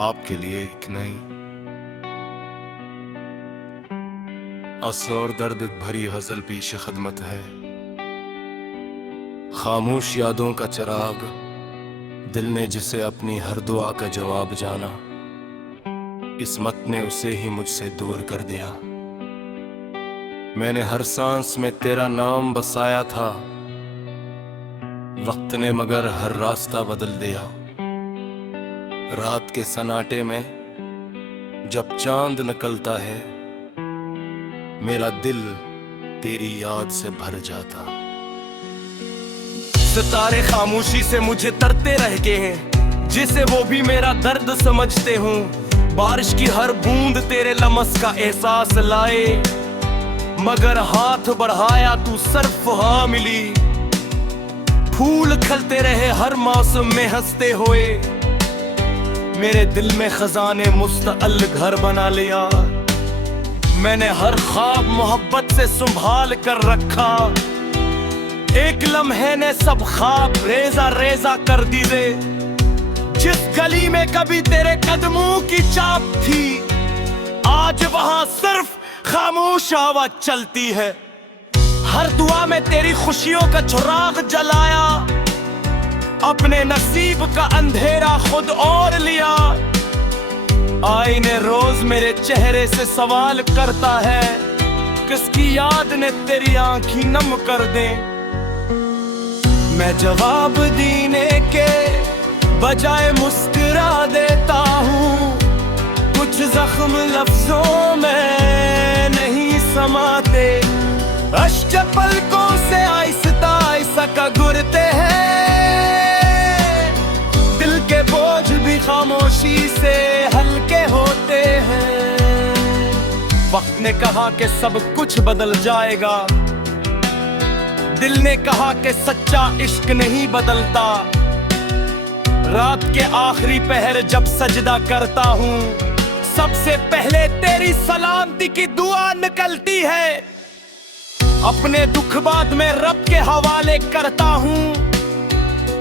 आपके लिए एक नई असर और दर्द भरी गजल पेश खदमत है। खामोश यादों का चिराग, दिल ने जिसे अपनी हर दुआ का जवाब जाना, किस्मत ने उसे ही मुझसे दूर कर दिया। मैंने हर सांस में तेरा नाम बसाया था, वक्त ने मगर हर रास्ता बदल दिया। रात के सन्नाटे में जब चांद निकलता है, मेरा दिल तेरी याद से भर जाता। सितारे खामोशी से मुझे तरते रह गए हैं, जिसे वो भी मेरा दर्द समझते हों। बारिश की हर बूंद तेरे लमस का एहसास लाए, मगर हाथ बढ़ाया तू सिर्फ हाँ मिली। फूल खिलते रहे हर मौसम में हंसते हुए, मेरे दिल में खजाने मुस्तअल घर बना लिया। मैंने हर ख्वाब मोहब्बत से संभाल कर रखा, एक लम्हे ने सब ख्वाब रेजा रेजा कर दिए। जिस गली में कभी तेरे कदमों की चाप थी, आज वहां सिर्फ खामोश आवाज चलती है। हर दुआ में तेरी खुशियों का चिराग जलाया, अपने नसीब का अंधेरा खुद और लिया। आईने रोज मेरे चेहरे से सवाल करता है, किसकी याद ने तेरी आंखें नम कर दे। मैं जवाब देने के बजाय मुस्कुरा देता हूँ, कुछ जख्म लफ्जों में नहीं समाते। अश्क पलकों से आहिस्ता आहिस्ता गुरते हैं, दिल के बोझ भी खामोशी से हल्के होते हैं। वक्त ने कहा कि सब कुछ बदल जाएगा, दिल ने कहा कि सच्चा इश्क नहीं बदलता। रात के आखिरी पहर जब सजदा करता हूँ, सबसे पहले तेरी सलामती की दुआ निकलती है। अपने दुख बाद में रब के हवाले करता हूँ,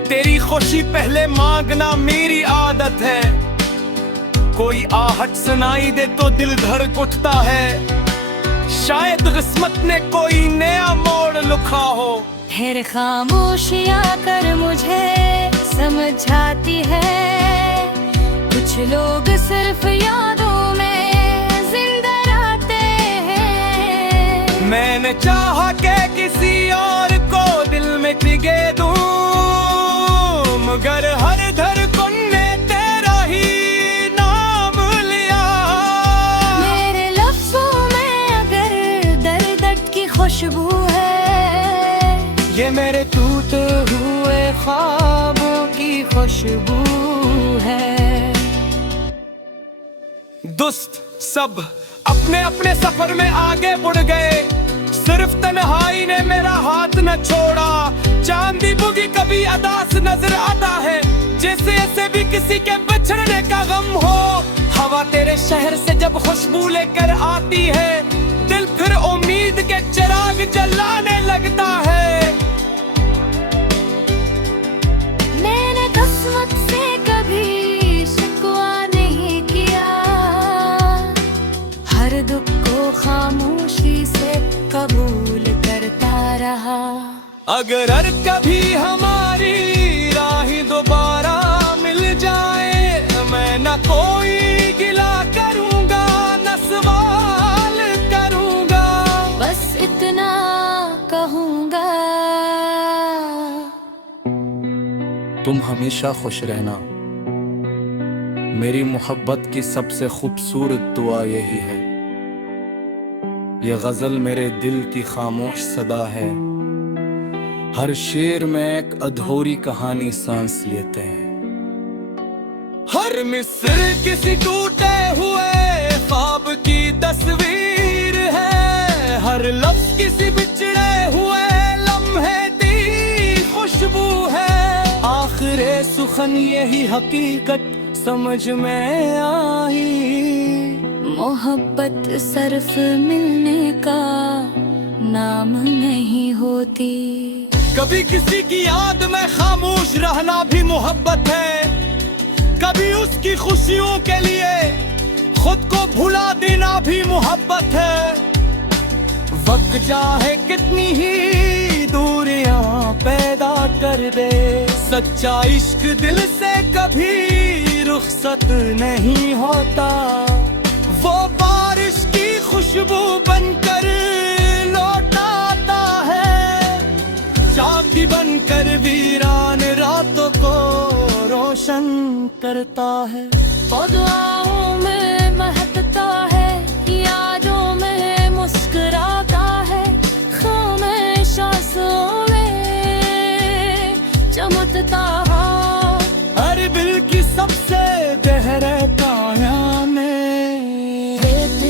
तेरी खुशी पहले मांगना मेरी आदत है। कोई आहट सुनाई दे तो दिल धड़क उठता है, शायद किस्मत ने कोई नया मोड़ लिखा हो। फिर खामोशियाँ कर मुझे समझाती है, कुछ लोग सिर्फ यादों में जिंदा रहते हैं। मैंने चाहा कि किसी और को दिल में टिके दूं, मगर हर धड़कन ने तेरा ही नाम लिया। मेरे लफ्जों में अगर दर्द की खुशबू है, ये मेरे टूटे हुए ख्वाबों की खुशबू है। दोस्त सब अपने अपने सफर में आगे बढ़ गए, सिर्फ तन्हाई ने मेरा हाथ न छोड़ा। चांदी बुगी कभी अदास नजर आता है, जैसे ऐसे भी किसी के बिछड़ने का गम हो। हवा तेरे शहर से जब खुशबू लेकर आती है, दिल फिर उम्मीद के चिराग जलाने लगता है। मैंने किस्मत से कभी शिकवा नहीं किया, हर दुख को खामोशी से कबूल करता रहा। अगर हर कभी हमारी राहें दोबारा मिल जाए, मैं न कोई गिला करूंगा न सवाल करूंगा, बस इतना कहूंगा, तुम हमेशा खुश रहना। मेरी मोहब्बत की सबसे खूबसूरत दुआ यही है। ये गजल मेरे दिल की खामोश सदा है, हर शेर में एक अधूरी कहानी सांस लेते हैं। हर मिस्र किसी टूटे हुए ख्वाब की तस्वीर है, हर लफ्ज किसी बिछड़े हुए लम्हे की खुशबू है। आखिरे सुखन यही हकीकत समझ में आई, मोहब्बत सिर्फ मिलने का नाम नहीं होती। कभी किसी की याद में खामोश रहना भी मोहब्बत है, कभी उस उसकी खुशियों के लिए खुद को भुला देना भी मोहब्बत है। वक्त चाहे कितनी ही दूरियां पैदा कर दे, सच्चा इश्क दिल से कभी रुखसत नहीं होता। वो बारिश की खुशबू बनकर लौट आता है, चांदी बनकर वीरान रातों को रोशन करता है। और दुआओं में महकता है, यादों में मुस्कुराता है, खामोश आंसुओं में चमकता है। हर दिल की सबसे गहरे काया में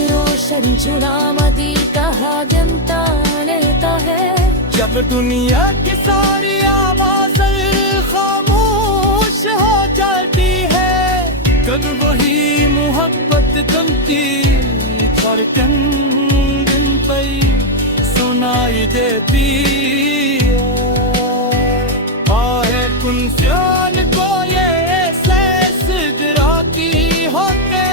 रोशन चुनामती कहा जनता लेता है। जब दुनिया की सारी आवाज़ें खामोश हो जाती है, तब वही मोहब्बत गम की धड़कन दिल पे सुनाई देती है। आए कुंसियान को ये एहसास गिराती होते,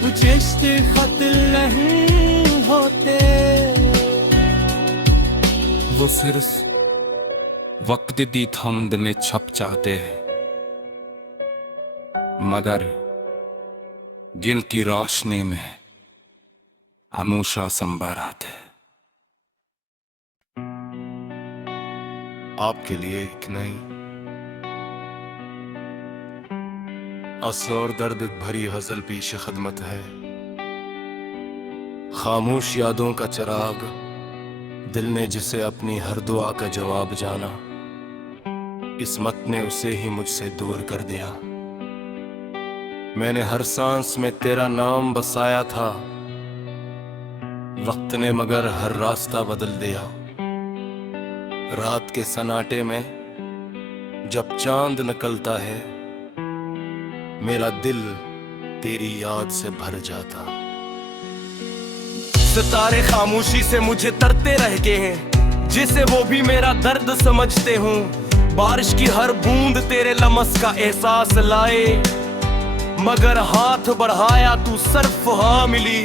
कुछ इश्क खत नहीं होते। वो सिर्फ वक्त दी थंद में छप जाते हैं, मगर गिनती रोशनी में हमेशा संबर आते हैं। आपके लिए एक नई असर दर्द भरी गजल पेश खदमत है। खामोश यादों का चिराग, दिल ने जिसे अपनी हर दुआ का जवाब जाना, किस्मत ने उसे ही मुझसे दूर कर दिया। मैंने हर सांस में तेरा नाम बसाया था, वक्त ने मगर हर रास्ता बदल दिया। रात के सन्नाटे में जब चांद निकलता है, मेरा दिल तेरी याद से भर जाता। सितारे खामोशी से मुझे तरते रह गए हैं, जिसे वो भी मेरा दर्द समझते हूँ। बारिश की हर बूंद तेरे लमस का एहसास लाए, मगर हाथ बढ़ाया तू सिर्फ हाँ मिली।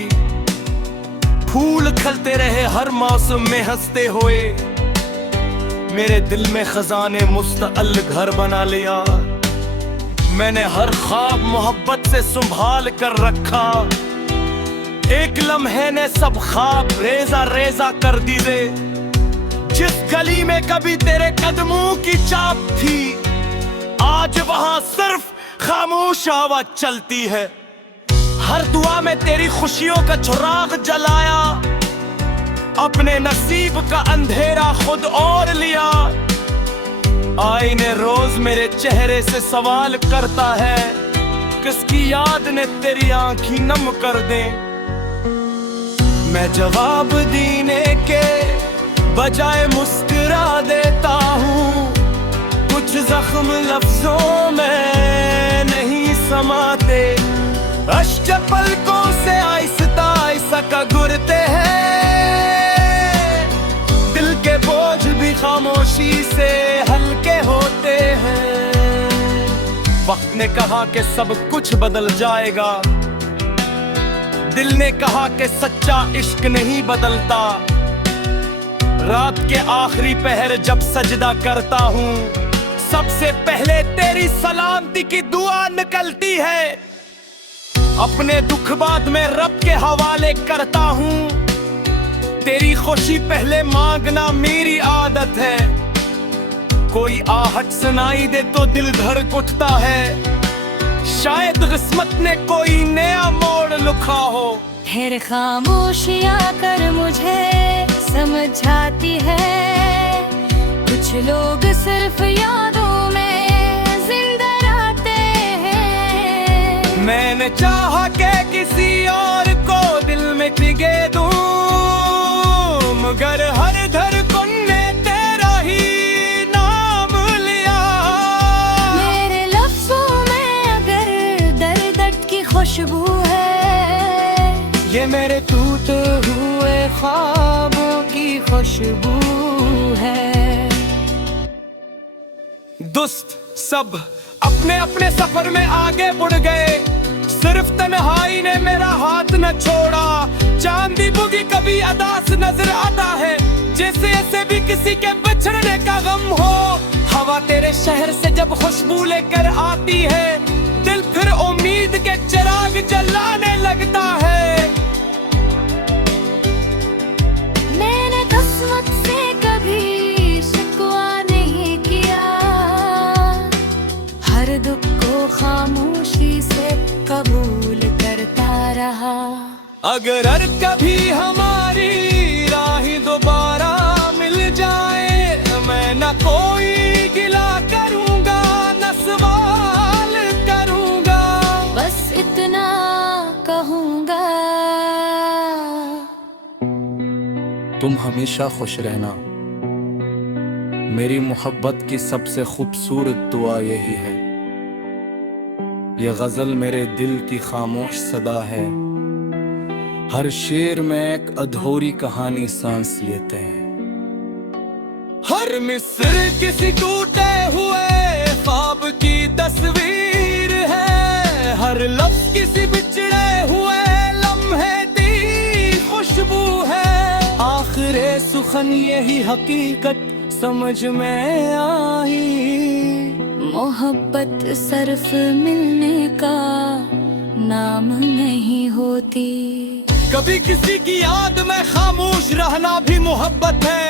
फूल खिलते रहे हर मौसम में हंसते हुए, मेरे दिल में खजाने मुस्तअल घर बना लिया। मैंने हर ख्वाब मोहब्बत से संभाल कर रखा, एक लम्हे ने सब ख्वाब रेजा रेजा कर दिए। जिस गली में कभी तेरे कदमों की चाप थी, आज वहां सिर्फ खामोश आवाज चलती है। हर दुआ में तेरी खुशियों का चिराग जलाया, अपने नसीब का अंधेरा खुद और लिया। आईने रोज मेरे चेहरे से सवाल करता है, किसकी याद ने तेरी आंखें नम कर दे। मैं जवाब देने के बजाय मुस्कुरा देता हूँ, कुछ जख्म लफ्जों में नहीं समाते। अश्क पलकों से आहिस्ता आहिस्ता गुरते हैं, दिल के बोझ भी खामोशी से हल्के होते हैं। वक्त ने कहा कि सब कुछ बदल जाएगा, दिल ने कहा कि सच्चा इश्क नहीं बदलता। रात के आखिरी पहर जब सजदा करता हूँ, सबसे पहले तेरी सलामती की दुआ निकलती है। अपने दुख बाद में रब के हवाले करता हूँ, तेरी खुशी पहले मांगना मेरी आदत है। कोई आहट सुनाई दे तो दिल धड़क उठता है, शायद किस्मत ने कोई नया मोड़ लिखा हो। फिर खामोशियाँ कर मुझे समझाती है, कुछ लोग सिर्फ यादों में जिंदा रहते हैं। मैंने चाहा कि किसी और को दिल में टिके दूं, मगर हर धड़कन ने तेरा ही नाम लिया। मेरे लफ्जों में अगर दर्द की खुशबू है, ये मेरे टूटे हुए ख्वाबों की खुशबू है। दोस्त सब अपने अपने अपने सफर में आगे बढ़ गए, सिर्फ तन्हाई ने मेरा हाथ न छोड़ा। चांदी बुगी कभी अदास नजर आता है, जैसे ऐसे भी किसी के बिछड़ने का गम हो। हवा तेरे शहर से जब खुशबू लेकर आती है, दिल फिर उम्मीद के चिराग जलाने लगता है। मैंने किस्मत से कभी शिकवा नहीं किया, हर दुख को खामोशी से कबूल करता रहा। अगर कभी हमारी राहें दोबारा मिल जाए, मैं न कोई गिला करूंगा, न सवाल करूंगा, बस इतना कहूंगा, तुम हमेशा खुश रहना। मेरी मोहब्बत की सबसे खूबसूरत दुआ यही है। ये गजल मेरे दिल की खामोश सदा है, हर शेर में एक अधूरी कहानी सांस लेते हैं। हर मिस्र किसी टूटे हुए ख्वाब की तस्वीर है, हर लफ्ज किसी बिछड़े हुए लम्हे की खुशबू है। आखिरे सुखन यही हकीकत समझ में आई, मोहब्बत सिर्फ मिलने का नाम नहीं होती। कभी किसी की याद में खामोश रहना भी मोहब्बत है,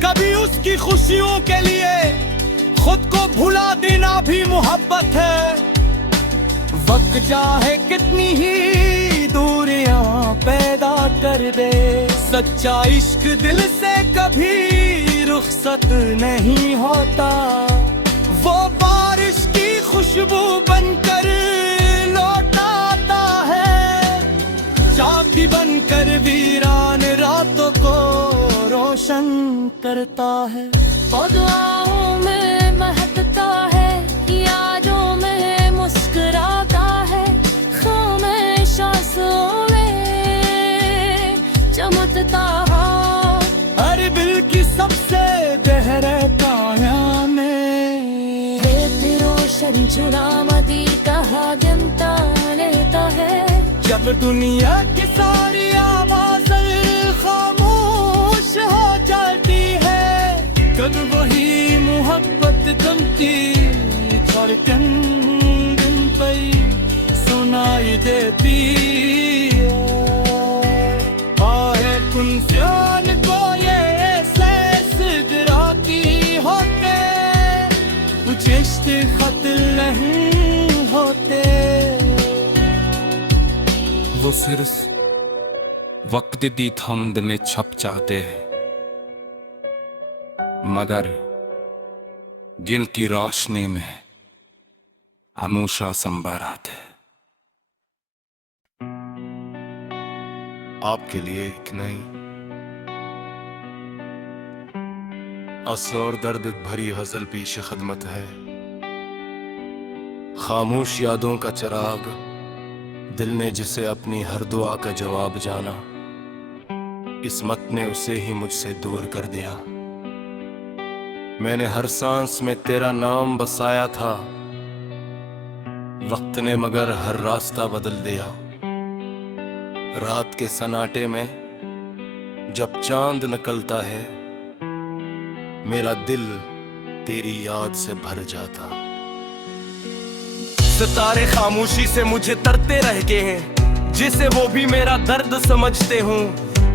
कभी उसकी खुशियों के लिए खुद को भुला देना भी मोहब्बत है। वक्त चाहे कितनी ही दूरियां पैदा कर दे, सच्चा इश्क दिल से कभी रुखसत नहीं होता। वो बारिश की खुशबू बनकर लौट आता है, चांदी बनकर वीरान रातों को रोशन करता है। वो दुआओं में महकता है, यादों में मुस्कुराता है, खामोश आंसुओं में चमकता है। हर दिल की सबसे गहरे काया में रोशन चुनामती कहा जनता लेता है। जब दुनिया की सारी आवाज़ें खामोश हो जाती है, कब वही मोहब्बत थमती धड़कन दिल पे सुनाई देती है। कुंसियान को ये सिदरा की होते, कुछ इश्क़ खत नहीं होते। वो सिर्फ वक्त दी थंद में छप जाते हैं, मगर गिनती रोशनी में हमेशा संबर आते। आपके लिए एक नई असर दर्द भरी गजल पेश खदमत है। खामोश यादों का चिराग, दिल ने जिसे अपनी हर दुआ का जवाब जाना, किस्मत ने उसे ही मुझसे दूर कर दिया। मैंने हर सांस में तेरा नाम बसाया था, वक्त ने मगर हर रास्ता बदल दिया। रात के सन्नाटे में जब चांद निकलता है, मेरा दिल तेरी याद से भर जाता। सितारे खामोशी से मुझे तरते रह गए हैं, जिसे वो भी मेरा दर्द समझते हूँ।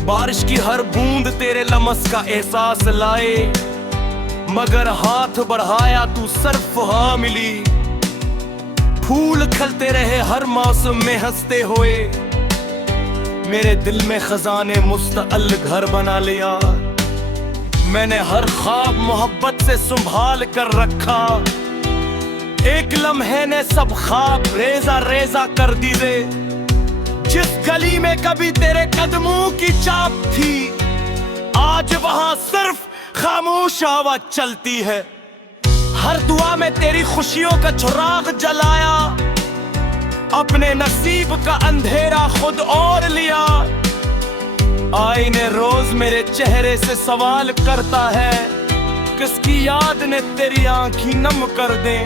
बारिश की हर बूंद तेरे लमस का एहसास लाए, मगर हाथ बढ़ाया तू सिर्फ हाँ मिली। फूल खिलते रहे हर मौसम में हंसते हुए, मेरे दिल में खजाने मुस्तअल घर बना लिया। मैंने हर ख्वाब मोहब्बत से संभाल कर रखा, एक लम्हे ने सब ख्वाब रेजा रेजा कर दिए। जिस गली में कभी तेरे कदमों की चाप थी, आज वहां सिर्फ खामोश आवाज चलती है। हर दुआ में तेरी खुशियों का चिराग जलाया, अपने नसीब का अंधेरा खुद और लिया। आईने रोज मेरे चेहरे से सवाल करता है, किसकी याद ने तेरी आंखें नम कर दे।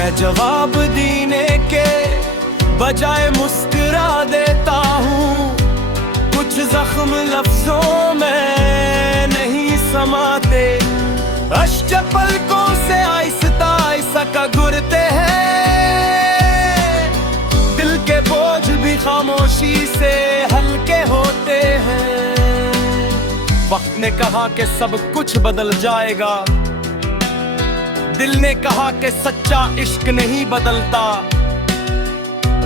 मैं जवाब देने के बजाय मुस्कुरा देता हूँ। कुछ जख्म लफ्जों में नहीं समाते, अश्क पलकों से आहिस्ता आहिस्ता का गुरते हैं। दिल के बोझ भी खामोशी से हल्के होते हैं। वक्त ने कहा कि सब कुछ बदल जाएगा, दिल ने कहा कि सच्चा इश्क नहीं बदलता।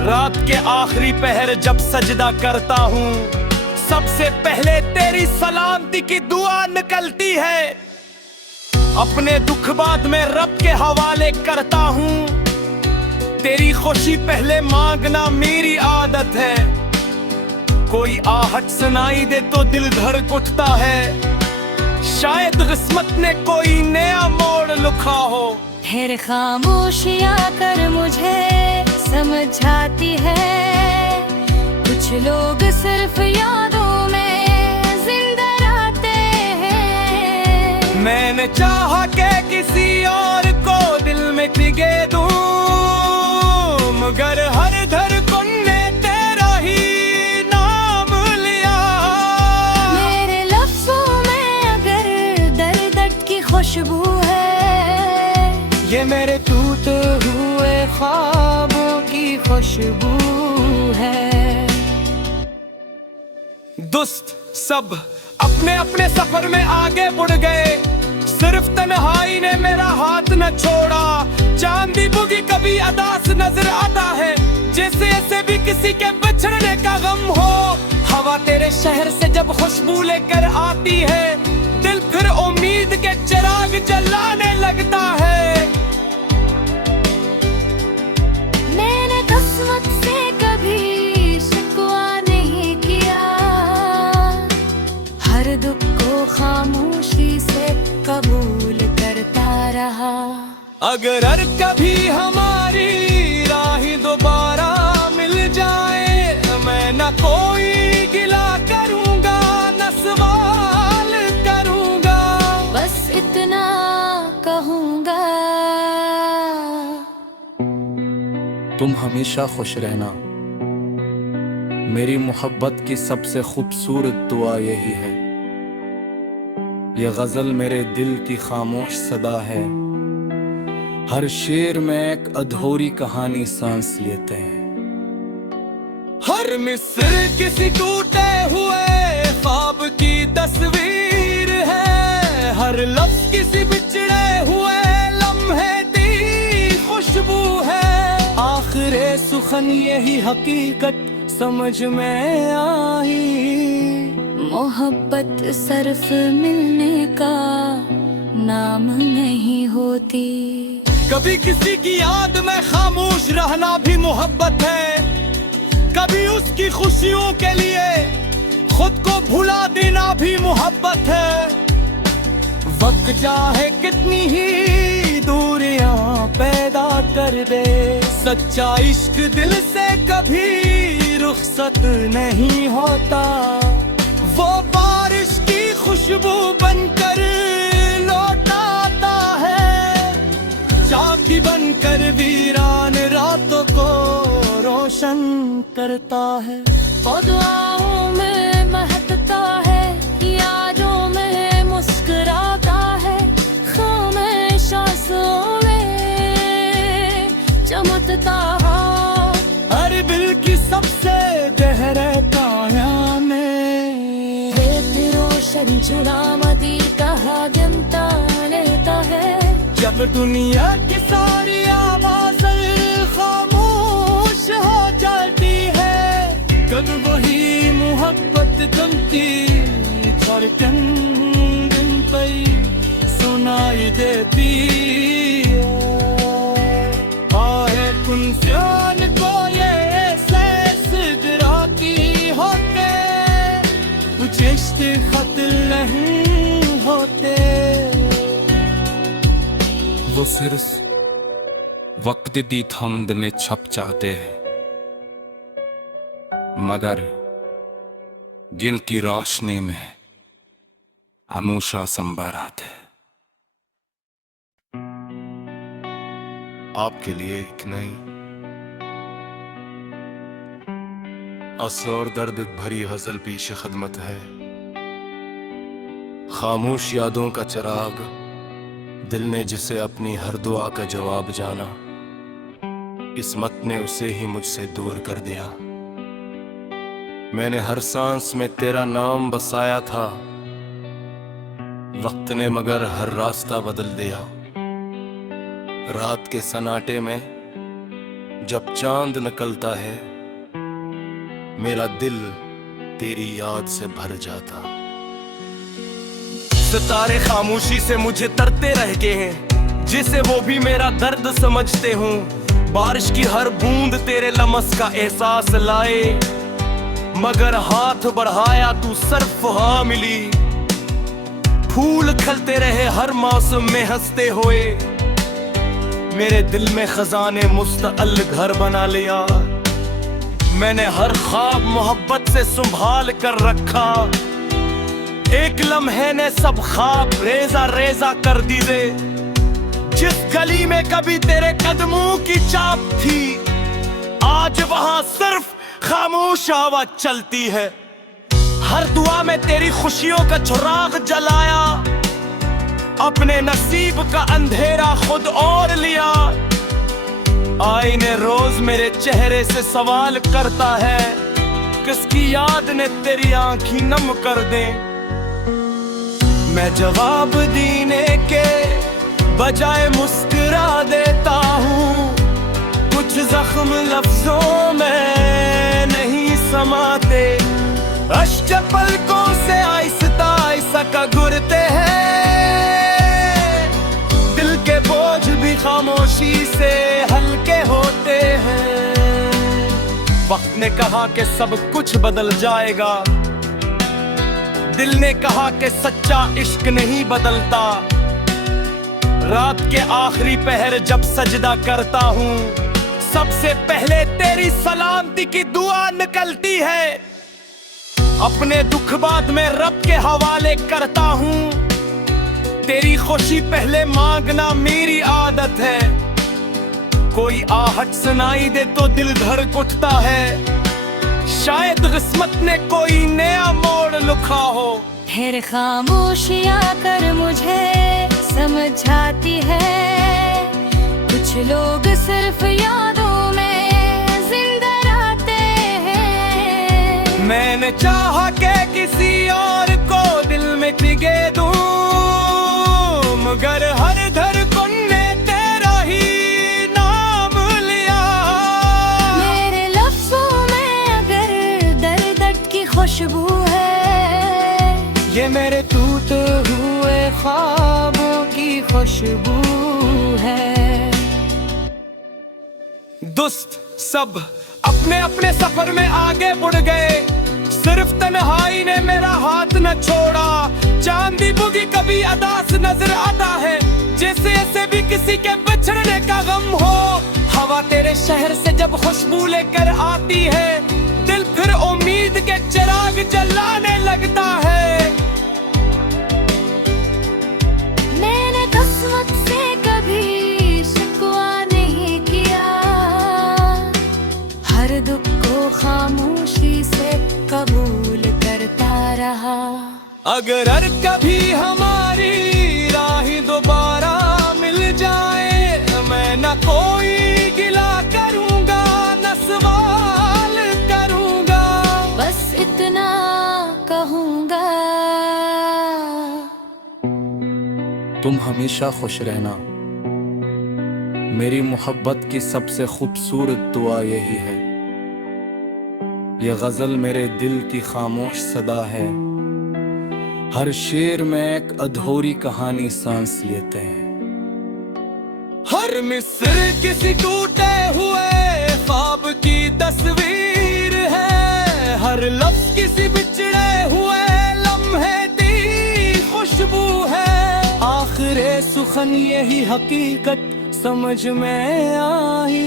रात के आखिरी पहर जब सजदा करता हूँ, सबसे पहले तेरी सलामती की दुआ निकलती है। अपने दुख बाद में रब के हवाले करता हूँ। तेरी खुशी पहले मांगना मेरी आदत है। कोई आहट सुनाई दे तो दिल धड़क उठता है, शायद किस्मत ने कोई नया मोड़ लिखा हो। फिर खामोशियाँ कर मुझे समझाती है, कुछ लोग सिर्फ यादों में जिंदा रहते हैं। मैंने चाहा कि किसी और को दिल में टिके दूं, मगर हर धड़कन ने तेरा ही नाम लिया। मेरे लफ्जों में अगर दर्द की खुशबू है, ये मेरे टूटे हुए ख्वाबों की खुशबू है। दोस्त सब अपने अपने सफर में आगे बढ़ गए, सिर्फ तन्हाई ने मेरा हाथ न छोड़ा। चांदी बुगी कभी अदास नजर आता है, जैसे ऐसे भी किसी के बिछड़ने का गम हो। हवा तेरे शहर से जब खुशबू लेकर आती है, दिल फिर उम्मीद के चिराग जलाने लगता है। मैंने किस्मत से कभी शिकवा नहीं किया, हर दुख को खामोशी से कबूल करता रहा। अगर कभी हमारी राह दोबारा मिल जाए, मैं न कोई गिला करूंगा न सवाल करूंगा, बस इतना कहूंगा, तुम हमेशा खुश रहना। मेरी मोहब्बत की सबसे खूबसूरत दुआ यही है। ये गजल मेरे दिल की खामोश सदा है, हर शेर में एक अधूरी कहानी सांस लेते हैं। हर मिस्र किसी टूटे हुए ख्वाब की तस्वीर है, हर लफ्ज किसी बिछड़े हुए लम्हे की खुशबू है। आखिरे सुखन यही हकीकत समझ में आई, मोहब्बत सिर्फ मिलने का नाम नहीं होती। कभी किसी की याद में खामोश रहना भी मोहब्बत है, कभी उसकी खुशियों के लिए खुद को भुला देना भी मोहब्बत है। वक्त चाहे कितनी ही दूरियां पैदा कर दे, सच्चा इश्क दिल से कभी रुखसत नहीं होता। वो बारिश की खुशबू बनकर लौट आता है, चांदी बनकर वीरान रातों को रोशन करता है। वो दुआओं में महकता है, यादों में मुस्कुराता है, खामोश आंसुओं में चमकता है। हर दिल की सबसे गहरे काया में रोशन चुनामती कहा जनता लेता है। जब दुनिया की सारी आवाज़ें खामोश हो जाती है, कब वही मोहब्बत थमती धड़कन दिल पे सुनाई देती है। आए कुंसियान को ये एहसास गिराती होते, कुछ इश्क़ खत नहीं होते। वो सिर्फ वक्त दी थंद में छप जाते हैं, मगर गिनती रोशनी में हमेशा संबर आते। आपके लिए एक नई असर और दर्द भरी गजल पेश खदमत है। खामोश यादों का चिराग, दिल ने जिसे अपनी हर दुआ का जवाब जाना, किस्मत ने उसे ही मुझसे दूर कर दिया। मैंने हर सांस में तेरा नाम बसाया था, वक्त ने मगर हर रास्ता बदल दिया। रात के सन्नाटे में जब चांद निकलता है, मेरा दिल तेरी याद से भर जाता। सितारे खामोशी से मुझे तरते रह गए हैं, जिसे वो भी मेरा दर्द समझते हूँ। बारिश की हर बूंद तेरे लमस का एहसास लाए, मगर हाथ बढ़ाया तू सिर्फ हाँ मिली। फूल खिलते रहे हर मौसम में हंसते हुए, मेरे दिल में खजाने मुस्तअल घर बना लिया। मैंने हर ख्वाब मोहब्बत से संभाल कर रखा, एक लम्हे ने सब ख्वाब रेजा रेजा कर दिए। जिस गली में कभी तेरे कदमों की चाप थी, आज वहां सिर्फ खामोश आवाज चलती है। हर दुआ में तेरी खुशियों का चिराग जलाया, अपने नसीब का अंधेरा खुद और लिया। आईने रोज मेरे चेहरे से सवाल करता है, किसकी याद ने तेरी आंखें नम कर दे। मैं जवाब देने के बजाय मुस्कुरा देता हूँ, कुछ जख्म लफ्जों में नहीं समाते। अश्क पलकों से आहिस्ता आहिस्ता गुरते हैं, दिल के बोझ भी खामोशी से हल्के होते हैं। वक्त ने कहा कि सब कुछ बदल जाएगा, दिल ने कहा कि सच्चा इश्क नहीं बदलता। रात के आखिरी पहर जब सजदा करता हूँ, सबसे पहले तेरी सलामती की दुआ निकलती है। अपने दुख बाद में रब के हवाले करता हूँ, तेरी खुशी पहले मांगना मेरी आदत है। कोई आहट सुनाई दे तो दिल धड़क उठता है, शायद किस्मत ने कोई नया मोड़ लिखा हो। फिर खामोशियाँ कर मुझे समझाती है, कुछ लोग सिर्फ यादों में जिंदा रहते हैं। मैंने चाहा कि किसी और को दिल में टिके दूं, मगर हर धड़कन ने तेरा ही नाम लिया। मेरे लफ्जों में अगर दर्द की खुशबू है, ये मेरे टूटे हुए ख्वाबों की खुशबू है। दोस्त सब अपने अपने सफर में आगे बढ़ गए, सिर्फ तन्हाई ने मेरा हाथ न छोड़ा। चांदी बुगी कभी अदास नजर आता है, जैसे ऐसे भी किसी के बिछड़ने का गम हो। हवा तेरे शहर से जब खुशबू लेकर आती है, दिल फिर उम्मीद के चिराग जलाने लगता है। मैंने किस्मत से कभी शिकवा नहीं किया, हर दुख को खामोशी से कबूल करता रहा। अगर हर कभी हमारी राह दोबारा मिल जाए, मैं न कोई गिला करूंगा न सवाल करूंगा, बस इतना कहूंगा, तुम हमेशा खुश रहना। मेरी मोहब्बत की सबसे खूबसूरत दुआ यही है। ये गजल मेरे दिल की खामोश सदा है, हर शेर में एक अधूरी कहानी सांस लेते हैं। हर मिस्र किसी टूटे हुए ख्वाब की तस्वीर है, हर लफ्ज किसी बिछड़े हुए लम्हे की खुशबू है। आखिरे सुखन यही हकीकत समझ में आई,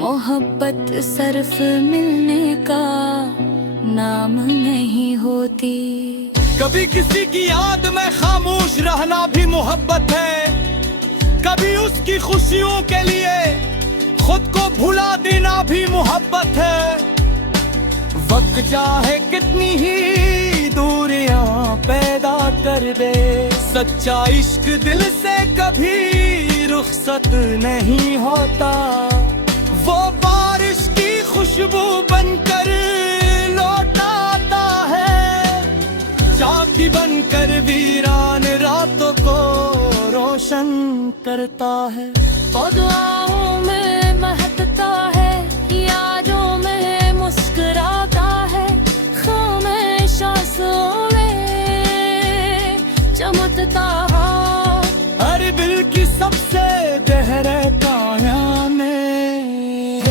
मोहब्बत सिर्फ मिलने का नाम नहीं होती। कभी किसी की याद में खामोश रहना भी मोहब्बत है, कभी उस की खुशियों के लिए खुद को भुला देना भी मोहब्बत है। वक्त चाहे कितनी ही दूरियां पैदा कर दे, सच्चा इश्क दिल से कभी रुखसत नहीं होता। वो बारिश की खुशबू बनकर लौट आता है, चाकी बनकर वीरान रातों को रोशन करता है। वो दुआओं में महकता है, यादों में मुस्कुराता है, खामोश आंसुओं में चमकता है। हर दिल की सबसे गहरे काया में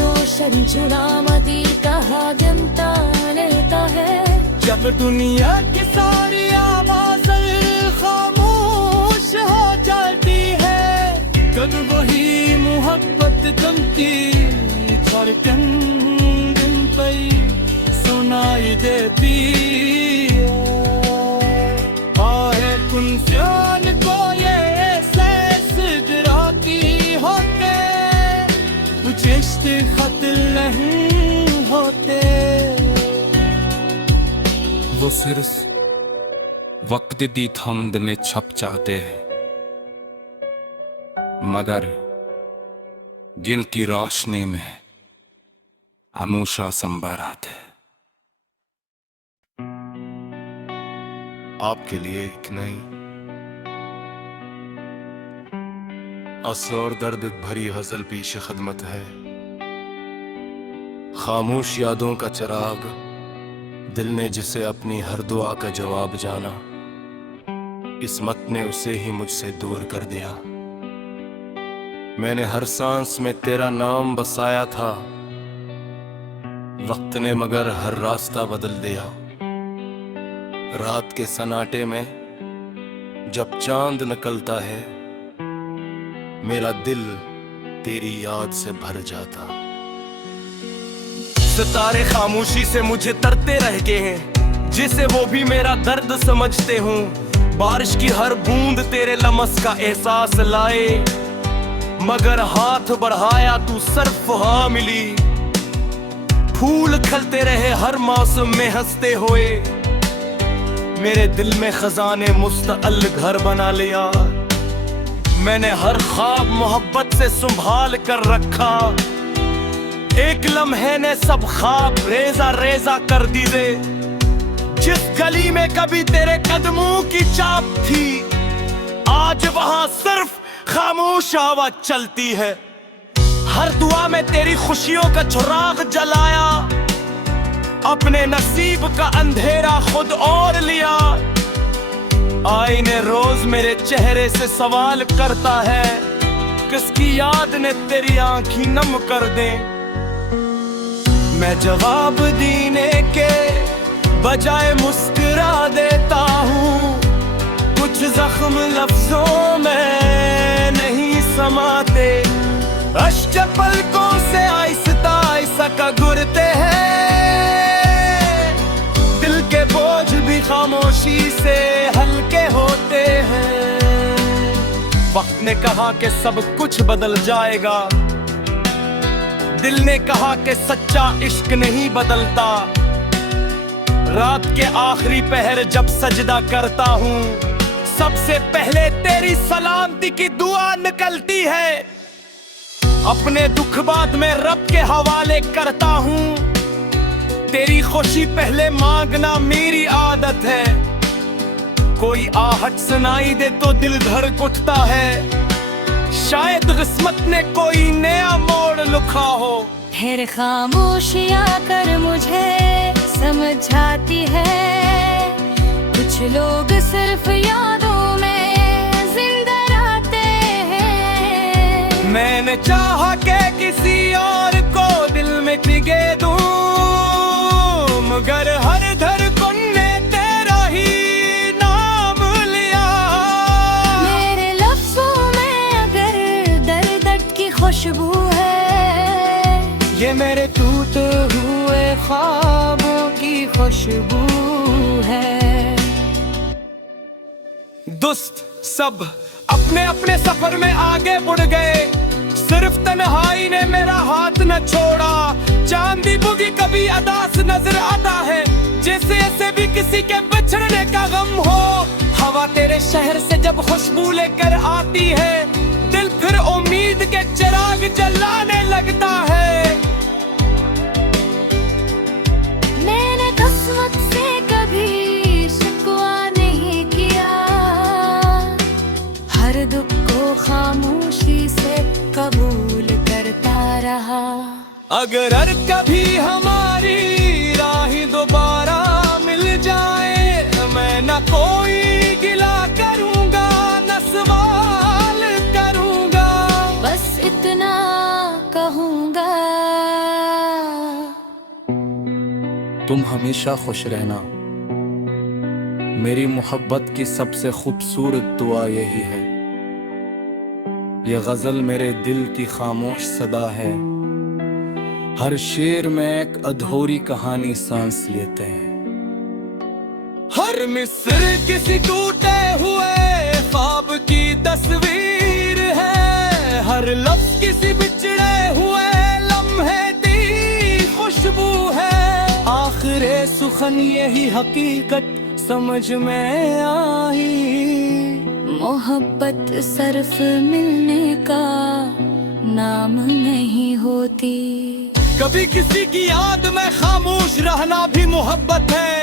रोशन चुनामती कहा जनता लेता है। जब दुनिया की सारी आवाज़ें खामोश हो जाती है, तब वही मोहब्बत जमती धड़कन दिल पे सुनाई देती है। आए कुंजान को ये एहसास डराती होते, कुछ इश्क़ खत नहीं होते। वो सिर्फ वक्त दी थंद में छप जाते हैं, मगर जिनकी रोशनी में हमेशा संबर आते हैं। आपके लिए एक नई असर दर्द भरी गजल पेश खदमत है। खामोश यादों का चिराग, दिल ने जिसे अपनी हर दुआ का जवाब जाना, किस्मत ने उसे ही मुझसे दूर कर दिया। मैंने हर सांस में तेरा नाम बसाया था, वक्त ने मगर हर रास्ता बदल दिया। रात के सन्नाटे में जब चांद निकलता है, मेरा दिल तेरी याद से भर जाता। सितारे खामोशी से मुझे तरते रह गए हैं, जिसे वो भी मेरा दर्द समझते हूँ। बारिश की हर बूंद तेरे लमस का एहसास लाए, मगर हाथ बढ़ाया तू सिर्फ हाँ मिली। फूल खिलते रहे हर मौसम में हंसते हुए, मेरे दिल में खजाने मुस्तअल घर बना लिया। मैंने हर ख्वाब मोहब्बत से संभाल कर रखा, एक लम्हे ने सब ख्वाब रेजा रेजा कर दी दे। जिस गली में कभी तेरे कदमों की चाप थी, आज वहां सिर्फ खामोश आवाज चलती है। हर दुआ में तेरी खुशियों का चिराग जलाया, अपने नसीब का अंधेरा खुद और लिया। आईने रोज मेरे चेहरे से सवाल करता है, किसकी याद ने तेरी आंखें नम कर दे। मैं जवाब देने के बजाय मुस्कुरा देता हूँ, कुछ जख्म लफ्जों में नहीं समाते। अश्क पलकों से आहिस्ता आहिस्ता गुरते हैं, दिल के बोझ भी खामोशी से हल्के होते हैं। वक्त ने कहा कि सब कुछ बदल जाएगा, दिल ने कहा कि सच्चा इश्क नहीं बदलता। रात के आखिरी पहर जब सजदा करता हूँ, सबसे पहले तेरी सलामती की दुआ निकलती है। अपने दुख बाद में रब के हवाले करता हूँ, तेरी खुशी पहले मांगना मेरी आदत है। कोई आहट सुनाई दे तो दिल धड़क उठता है, शायद किस्मत ने कोई नया मोड़ लिखा हो। फिर खामोशियाँ कर मुझे समझाती है, कुछ लोग सिर्फ यादों में जिंदा रहते हैं। मैंने चाहा कि किसी और को दिल में टिके दूं, मगर हर धड़कन ने तेरा ही नाम लिया। मेरे लफ्जों में अगर दर्द की खुशबू है, ये मेरे टूटे हुए ख्वाबों की खुशबू है। दोस्त सब अपने अपने सफर में आगे बढ़ गए, सिर्फ तन्हाई ने मेरा हाथ न छोड़ा। चांदी बुगी कभी अदास नजर आता है, जैसे ऐसे भी किसी के बिछड़ने का गम हो। हवा तेरे शहर से जब खुशबू लेकर आती है, दिल फिर उम्मीद के चिराग जलाने लगता है। मैंने किस्मत से कभी शिकवा नहीं किया, हर दुख को खामोशी से कबूल करता रहा। अगर हर कभी हमारी राहें दोबारा मिल जाए, मैं न कोई गिला करूंगा, न सवाल करूंगा, बस इतना कहूंगा, तुम हमेशा खुश रहना। मेरी मोहब्बत की सबसे खूबसूरत दुआ यही है। ये गजल मेरे दिल की खामोश सदा है, हर शेर में एक अधूरी कहानी सांस लेते हैं। हर मिस्र किसी टूटे हुए ख्वाब की तस्वीर है, हर लफ्ज किसी बिछड़े हुए लम्हे दी खुशबू है। आखिरे सुखन यही हकीकत समझ में आई, मोहब्बत सिर्फ मिलने का नाम नहीं होती। कभी किसी की याद में खामोश रहना भी मोहब्बत है,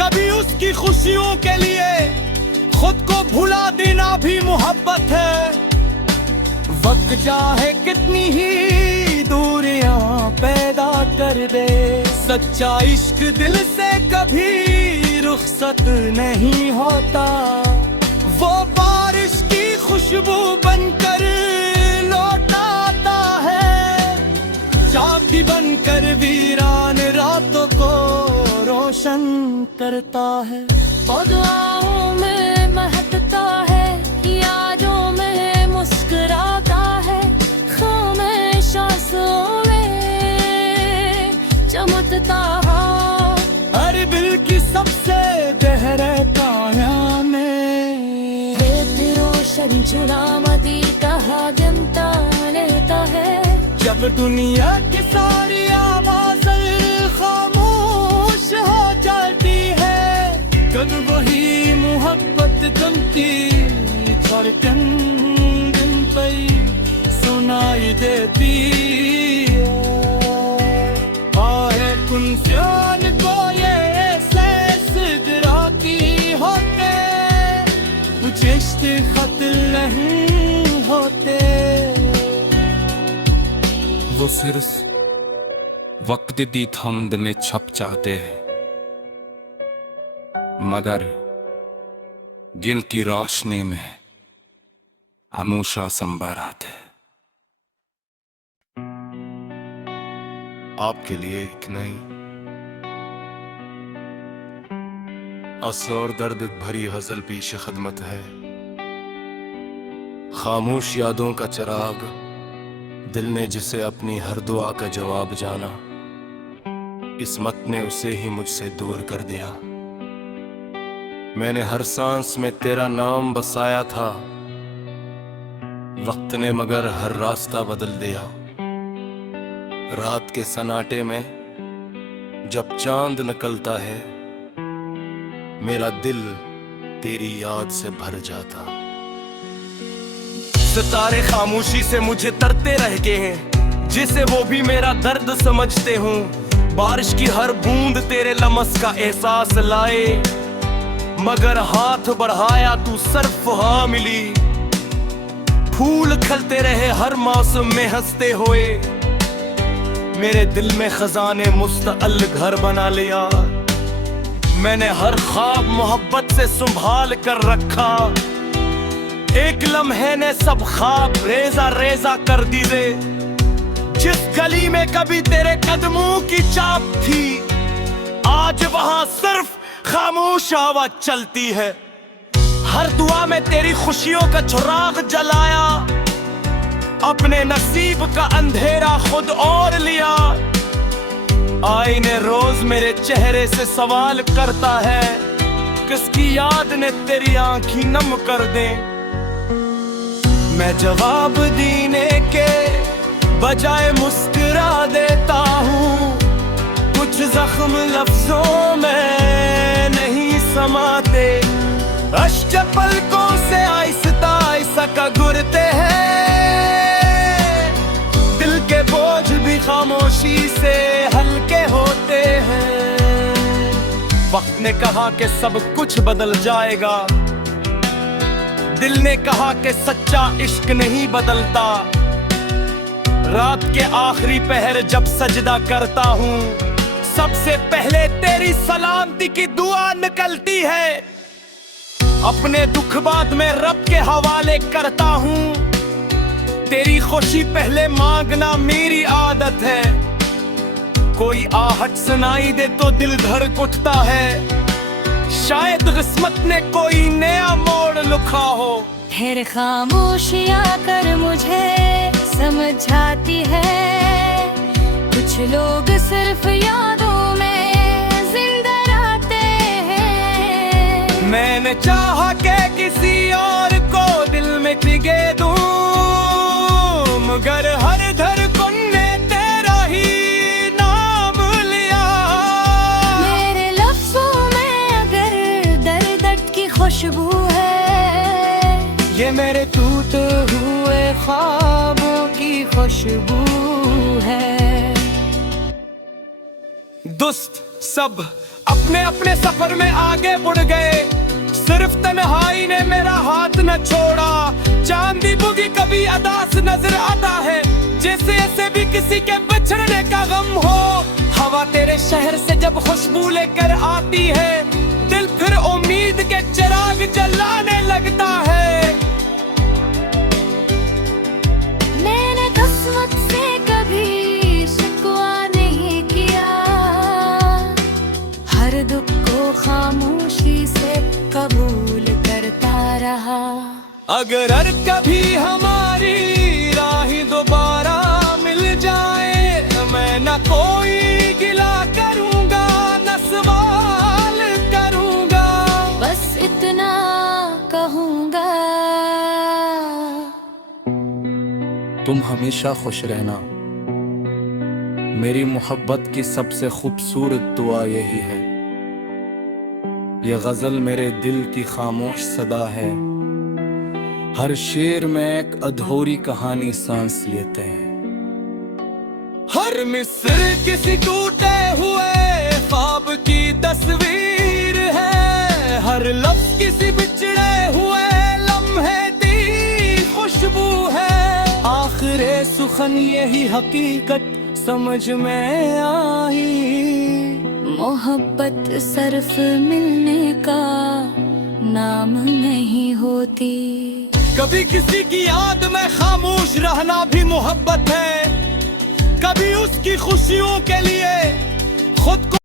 कभी उसकी खुशियों के लिए खुद को भुला देना भी मोहब्बत है। वक्त चाहे कितनी ही दूरियां पैदा कर दे, सच्चा इश्क दिल से कभी रुखसत नहीं होता। वो बारिश की खुशबू बनकर लौट आता है, चांदी बनकर वीरान रातों को रोशन करता है। वो दुआओं में महकता है, यादों में मुस्कुराता है, खामोश आंसुओं में चमकता है। हर दिल की सबसे गहरे काया में रोशन चुनामती कहा जमता लेता है। जब दुनिया की सारी आवाज़ें खामोश हो जाती है, कब वही मोहब्बत जमती धड़कन दिल पे सुनाई देती है। आए कुंसियान को ये सिदराती होते, कुछ इश्क़ खत नहीं होते। वो सिर्फ वक्त दी थंद में छप जाते हैं, मगर दिल की रोशनी में हमेशा संबराते हैं। आपके लिए एक नई असर और दर्द भरी गजल पेश खदमत है। खामोश यादों का चिराग, दिल ने जिसे अपनी हर दुआ का जवाब जाना, किस्मत ने उसे ही मुझसे दूर कर दिया। मैंने हर सांस में तेरा नाम बसाया था, वक्त ने मगर हर रास्ता बदल दिया। रात के सन्नाटे में जब चांद निकलता है, मेरा दिल तेरी याद से भर जाता। सितारे खामोशी से मुझे तरते रह गए हैं, जिसे वो भी मेरा दर्द समझते हों। बारिश की हर बूंद तेरे लमस का एहसास लाए, मगर हाथ बढ़ाया तू सिर्फ हाँ मिली। फूल खिलते रहे हर मौसम में हंसते हुए, मेरे दिल में खजाने मुस्तअल घर बना लिया। मैंने हर ख्वाब मोहब्बत से संभाल कर रखा, एक लम्हे ने सब ख्वाब रेजा रेजा कर दिए। जिस गली में कभी तेरे कदमों की चाप थी, आज वहां सिर्फ खामोश आवाज चलती है। हर दुआ में तेरी खुशियों का चिराग जलाया, अपने नसीब का अंधेरा खुद और लिया। आईने रोज मेरे चेहरे से सवाल करता है, किसकी याद ने तेरी आंखें नम कर दे। मैं जवाब देने के बजाय मुस्कुरा देता हूँ। कुछ जख्म लफ्जों में नहीं समाते, अश्क पलकों से आहिस्ता आहिस्ता का गुरते हैं। दिल के बोझ भी खामोशी से हल्के होते हैं। वक्त ने कहा कि सब कुछ बदल जाएगा, दिल ने कहा कि सच्चा इश्क नहीं बदलता। रात के आखिरी पहर जब सजदा करता हूँ, सबसे पहले तेरी सलामती की दुआ निकलती है। अपने दुख बाद में रब के हवाले करता हूँ। तेरी खुशी पहले मांगना मेरी आदत है। कोई आहट सुनाई दे तो दिल धड़क उठता है। शायद किस्मत ने कोई नया मोड़ लिखा हो। फिर खामोशियाँ कर मुझे समझाती है, कुछ लोग सिर्फ यादों में जिंदा रहते हैं। मैंने चाहा कि किसी और को दिल में टिके दूं, मगर हर धड़कन ने तेरा ही नाम लिया। मेरे लफ्जों में अगर दर्द की खुशबू है, ये मेरे टूटे हुए ख्वाबों की खुशबू है। दोस्त सब अपने अपने सफर में आगे बढ़ गए, सिर्फ तन्हाई ने मेरा हाथ न छोड़ा। चांदी बुगी कभी अदास नजर आता है, जैसे ऐसे भी किसी के बिछड़ने का गम हो। हवा तेरे शहर से जब खुशबू लेकर आती है, दिल फिर उम्मीद के चिराग जलाने लगता है। मैंने किस्मत से कभी शिकवा नहीं किया, हर दुख को खामोशी से कबूल करता रहा। अगर कभी हमारी राहें दोबारा मिल जाए, मैं न कोई गिला करूंगा न सवाल करूंगा, बस इतना कहूंगा, तुम हमेशा खुश रहना। मेरी मोहब्बत की सबसे खूबसूरत दुआ यही है। ये गजल मेरे दिल की खामोश सदा है। हर शेर में एक अधूरी कहानी सांस लेते हैं। हर मिस्र किसी टूटे हुए ख्वाब की तस्वीर है। हर लफ्ज किसी बिछड़े हुए लम्हे की खुशबू है। आखिरे सुखन यही हकीकत समझ में आई। मोहब्बत सिर्फ मिलने का नाम नहीं होती। कभी किसी की याद में खामोश रहना भी मोहब्बत है। कभी उसकी खुशियों के लिए खुद को